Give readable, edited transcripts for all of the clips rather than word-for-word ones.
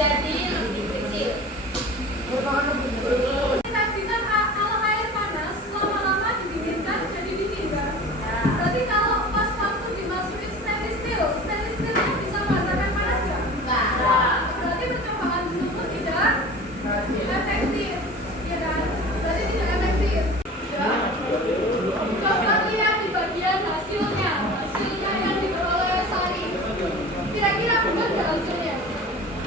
menjadi lebih kecil. Kemungkinan kalau air panas lama-lama didinginkan jadi dingin kan? Berarti kalau pas waktu dimasukin stainless steel bisa menghantarkan panas nggak? Enggak. Berarti percobaan dulu tidak efektif, ya kan? Berarti tidak efektif. Ya. Coba lihat di bagian hasilnya yang diperoleh Sari. Kira-kira benar nggak hasilnya?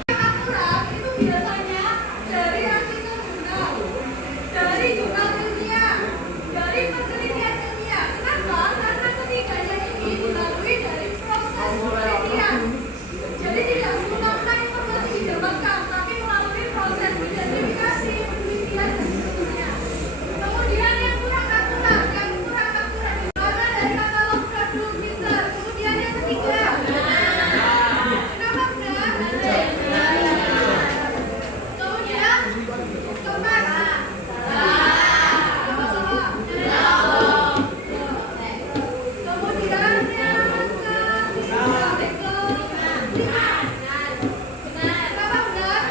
Yang akurat itu biasanya dari artikel jurnal, dari jurnal ilmiah, dari penelitian ilmiah. Kenapa? Karena ketiganya ini dilalui dari proses penelitian. Jadi tidak semena-mena informasi didapatkan, tapi melalui proses identifikasi, penelitian, dan seterusnya. Kemudian yang kurang akurat di mana dari katalog produk Winter. Kemudian yang ketiga, kenapa benar? Kemudian keempat, kenapa salah? Kemudian yang kelima, kenapa benar?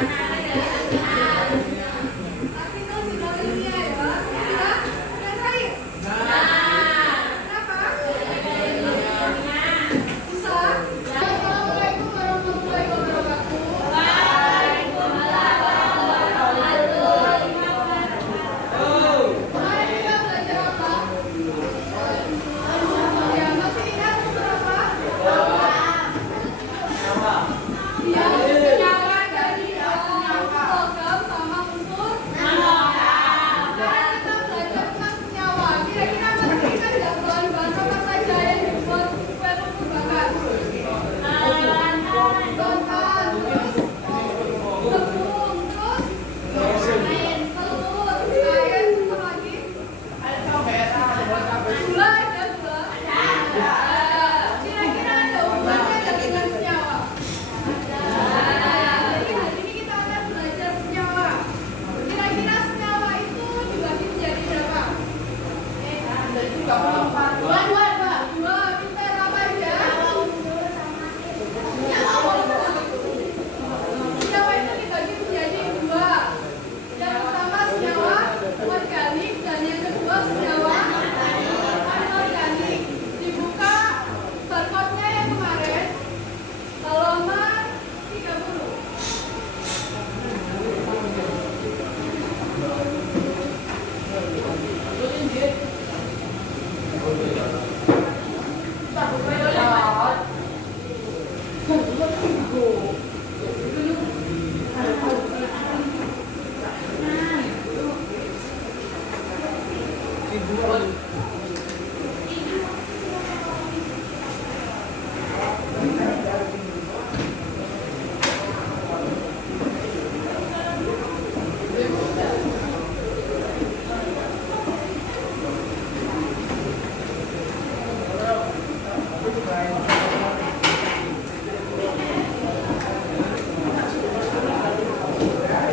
Artikel jurnal ilmiah ya. Tidak? Yang terakhir, kenapa? Bisa? Assalamualaikum warahmatullahi wabarakatuh. Kemarin kita belajar apa? Ya, masih ingat unsur apa? Ya, senyawa dari logam sama unsur. Sekarang kita belajar tentang senyawa. Kira-kira masih ingat nggak bahan-bahan apa saja yang dibuat kue lumpur bakar? Santan, terus tepung, terus telur, air, apa lagi? Gula, ada gula? Kira-kira ada hubungannya nggak dengan senyawa? Jadi hari ini kita akan belajar senyawa. Kira-kira senyawa itu dibagi menjadi berapa? Dua, pintar apa aja? Senyawa itu dibagi menjadi dua. Yang pertama senyawa organik dan yang kedua senyawa anorganik. Dibuka barcode-nya yang kemarin, halaman 30.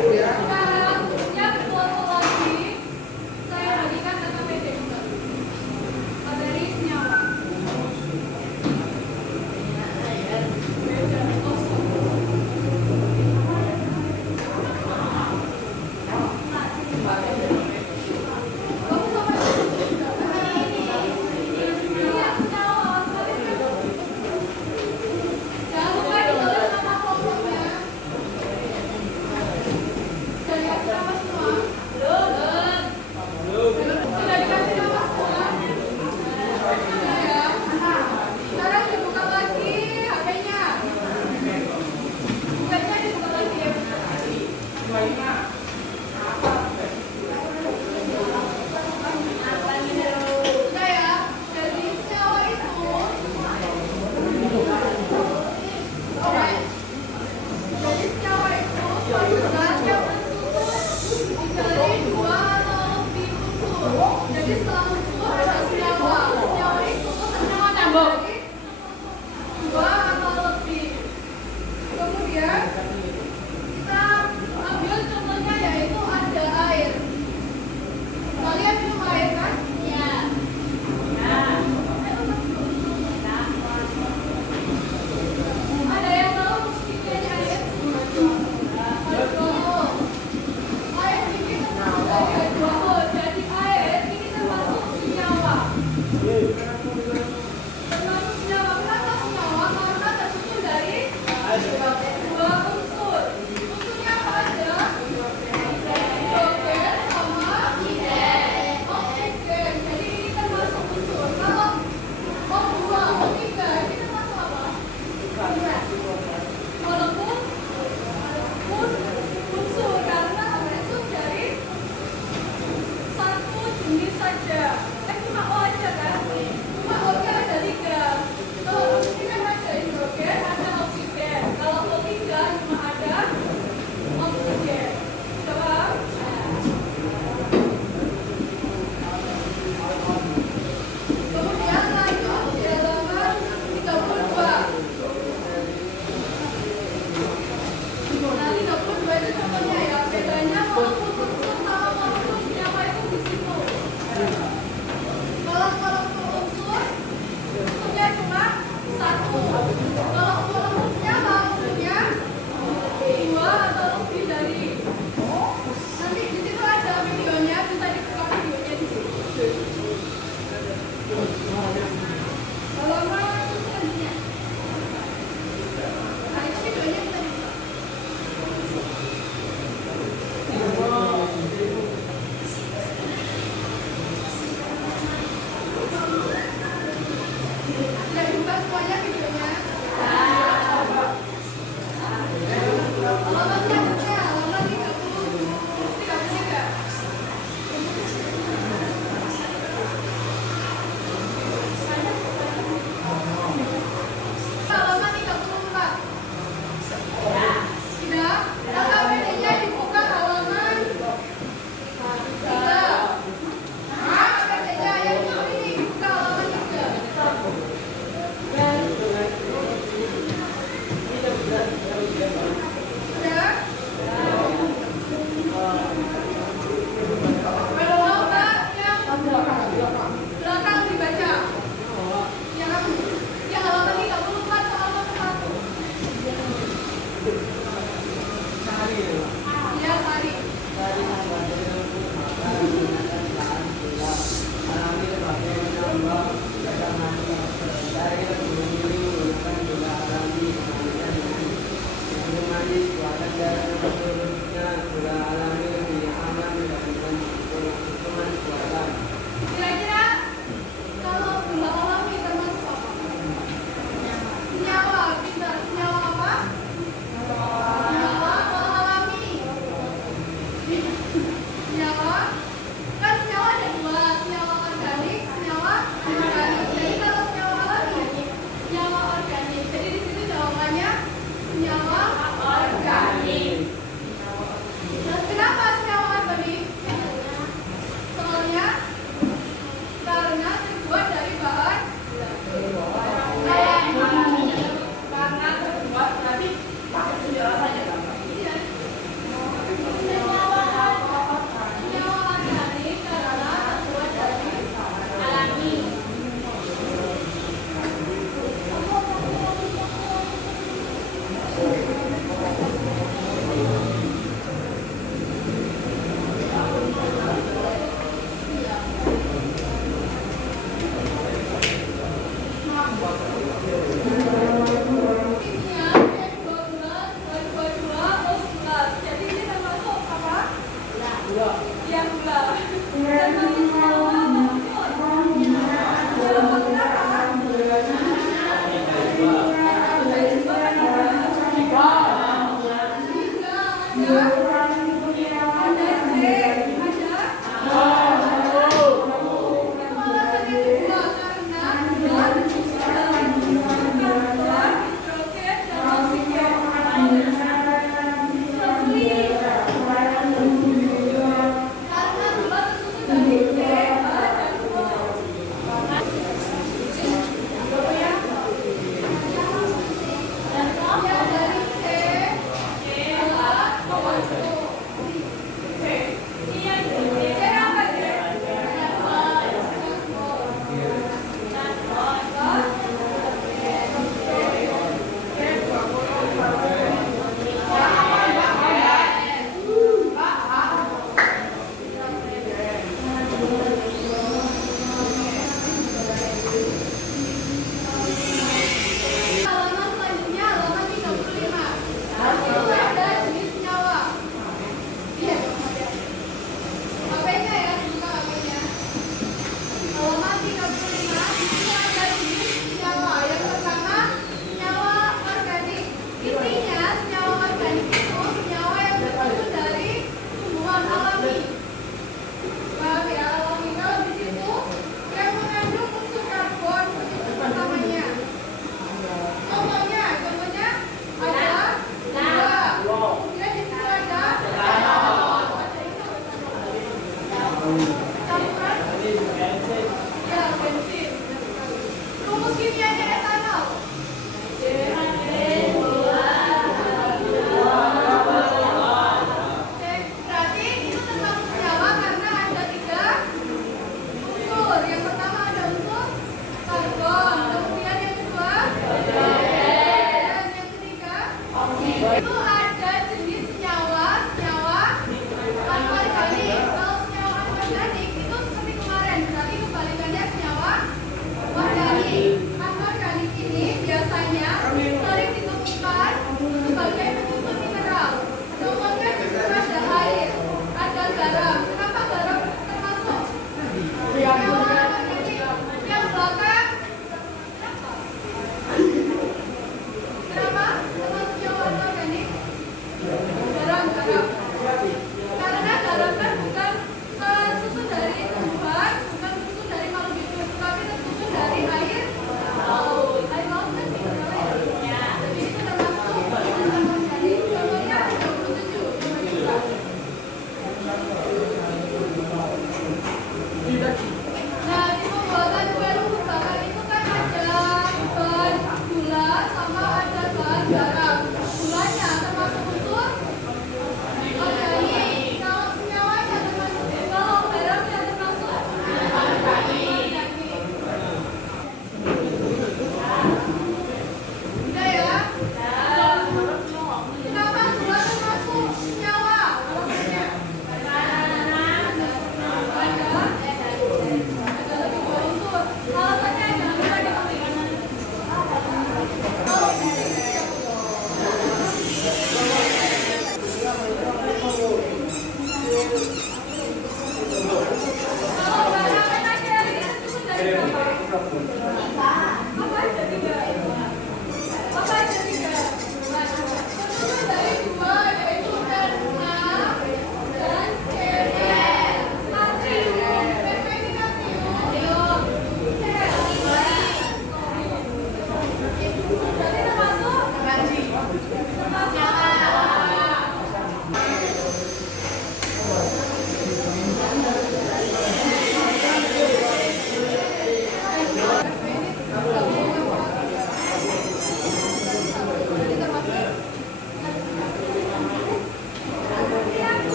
Sekarang yang berkelompok lagi, saya bagikan data PD materi senyawa. Kamu sama iya, senyawa. Jangan lupa ditulis nama kelompoknya. Sudah dikasih nama semua? Sudah dikasih nama semua? Sudah ya? Sekarang dibuka lagi HP-nya. HP-nya dibuka lagi. Sudah ya? Jadi senyawa itu alright. Jadi senyawa itu suatu zat yang tersusun dari dua atau lebih unsur. Jadi setelah unsur ada senyawa. Senyawa itu terdiri dari dua atau lebih. Kemudian kita ambil contohnya yaitu ada air. Kalian minum air kan? Iya. Ada yang tahu kimianya air?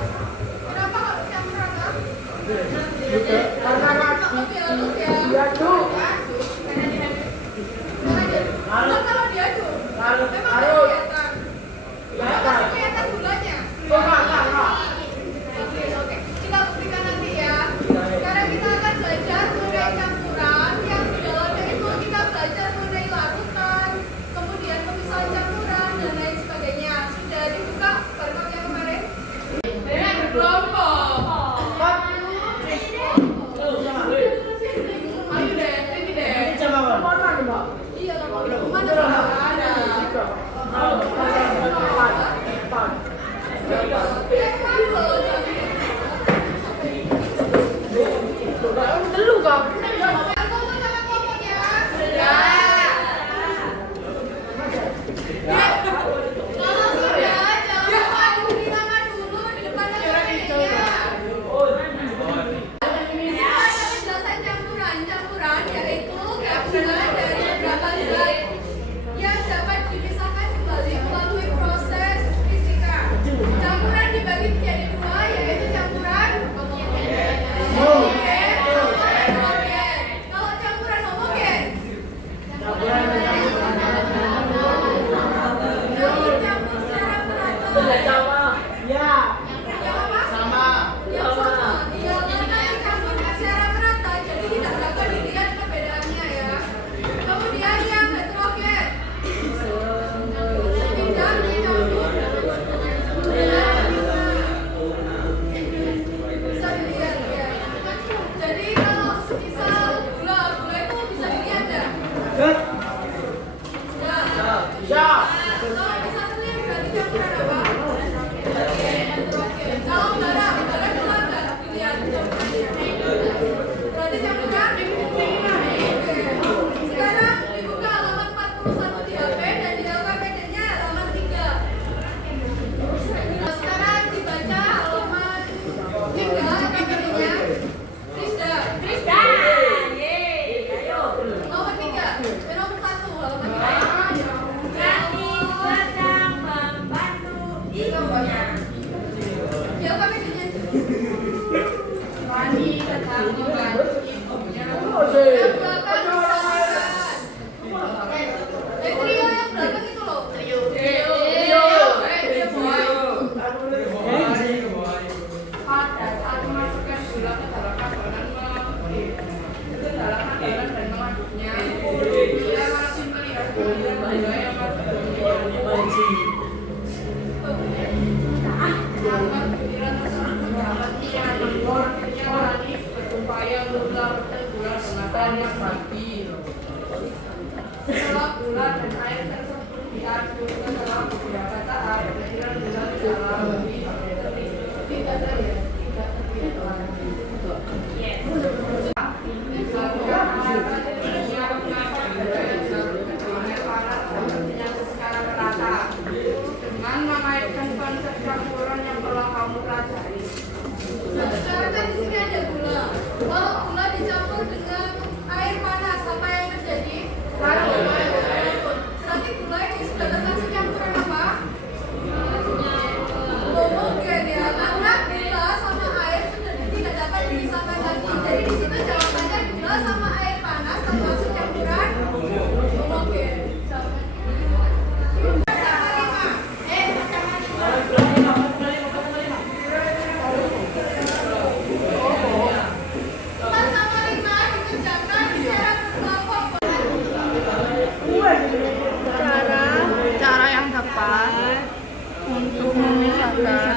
Kenapa kalau campuran ah? Karena Lebih halus ya. diaduk. Kalau diaduk, Harus memang harus. kelihatan. Masih kelihatan gulanya. Enggak. Oke, kita buktikan nanti ya. Sekarang kita akan belajar mengenai campuran yang di dalamnya itu kita belajar mengenai larutan, kemudian pemisahan campuran dan lain sebagainya. Sudah dibuka barcode-nya kemarin? Berkelompok. Ayo deh, sini deh. Iya, mana ada? Telu kau. Campuran yaitu gabungan dari beberapa zat yang dapat dipisahkan kembali melalui proses fisika. Campuran dibagi menjadi dua, yaitu campuran homogen sama heterogen. Kalau campuran homogen, kalau dicampur secara merata, Ya. yang apa? Sama. Yang sama. Iya, karena dicampur secara merata, jadi tidak dapat dilihat perbedaannya ya. Kemudian yang heterogen, tidak dicampur. Bisa dilihat ya. Jadi kalau semisal gula itu bisa dilihat ya. Ya. Kalau bisa telur berarti campuran apa? Heterogen. Kalau darah keluar nggak dilihat campurannya. Berarti campuran. Oke. Sekarang dibuka halaman 41 di HP dan dilakukan bedanya halaman 3. Sekarang dibaca halaman 3 apa bedanya? Krisda. Nomor 3. Nomor 1 halaman 3. Ya apa bedanya? Yang belakang disampaikan. Trio yang belakang itu loh. Trio boy. Pada saat memasukkan gula ke dalam adonan itu dalam adonan dan mengaduknya dia masih melihat gula yang masuk ke dalam agar pikiran tersebut dapat mengurangi berupaya melarutkan gula dengan air yang stabil. Setelah gula dan air tersebut diaduk setelah beberapa saat, pikiran gula di dalam tidak terlihat. Dengan mengaitkan konsep campuran yang telah kamu pelajari. Nah, sekarang kan di sini ada gula. Kalau gula dicampur dengan air panas, apa yang terjadi? Racun. Berarti gula ini sudah terkasih campuran apa? Homogen ya. Karena gula sama air sudah tidak dapat dipisahkan lagi. Jadi di situ jawabannya gula sama air panas termasuk campuran homogen. Cara yang tepat untuk memisahkan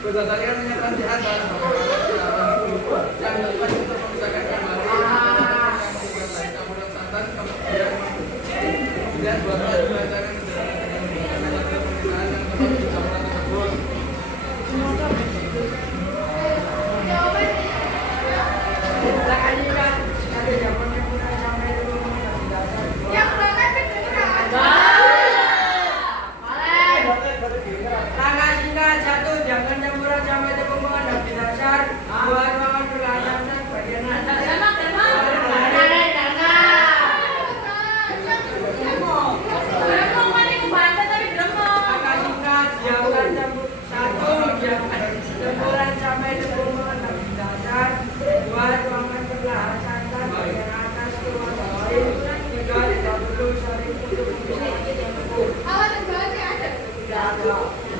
Berdasarkan pernyataan di atas, yang dapat untuk memisahkan kembali yang campuran santan, kemudian dua kali dibacakan pemeriksaan yang tepat di campuran tersebut.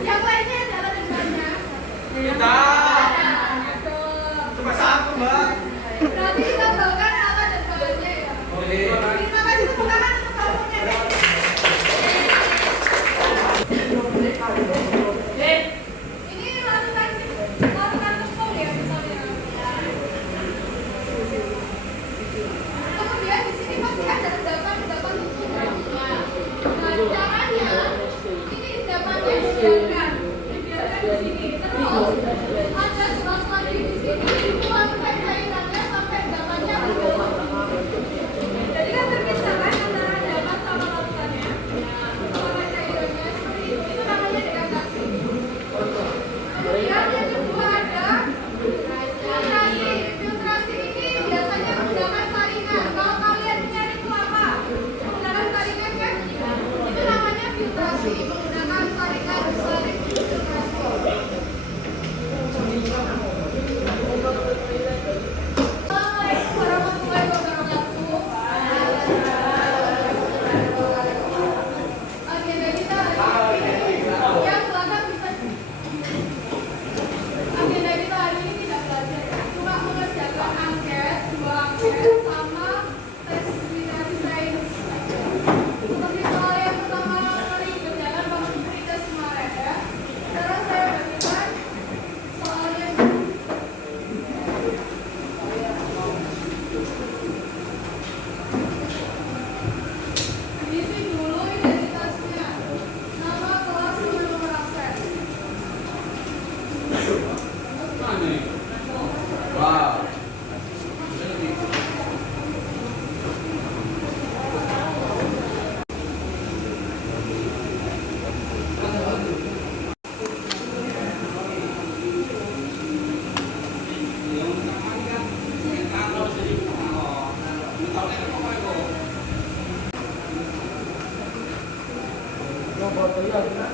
Yang lainnya adalah dengannya. Cuma satu, Mbak. Berarti kita bawakan alat dan bahannya ya. Terima kasih tepuk tangan untuk kamunya. Ini larutan tepung ya misalnya. Kemudian di sini masih ada endapan tepung. Nah, caranya ini endapannya dibiarkan di sini. Terus ada gelas lagi di sini. Dituangkan cairannya sampai endapannya bergerak. Jadi kan terpisahkan antara endapan sama larutannya. Sama cairannya seperti itu. Itu namanya dekanasi. Kemudian yang kedua ada filtrasi. Filtrasi ini biasanya menggunakan saringan. Kalau kalian nyari itu apa? Menggunakan saringan kan? Itu namanya filtrasi. Menggunakan saringan saring filtrasi. Assalamualaikum warahmatullahi wabarakatuh. Agenda kita hari ini yang belakang bisa agenda kita hari ini tidak belajar, cuma mengerjakan angket, 2 angket sama tes literasi sains. Seperti soal yang pertama kali dikerjakan waktu tes kemarin ya. Sekarang saya bagikan soal yang diisi dulu identitasnya, nama, kelas, sama nomor absen. Wow. Bagaimana?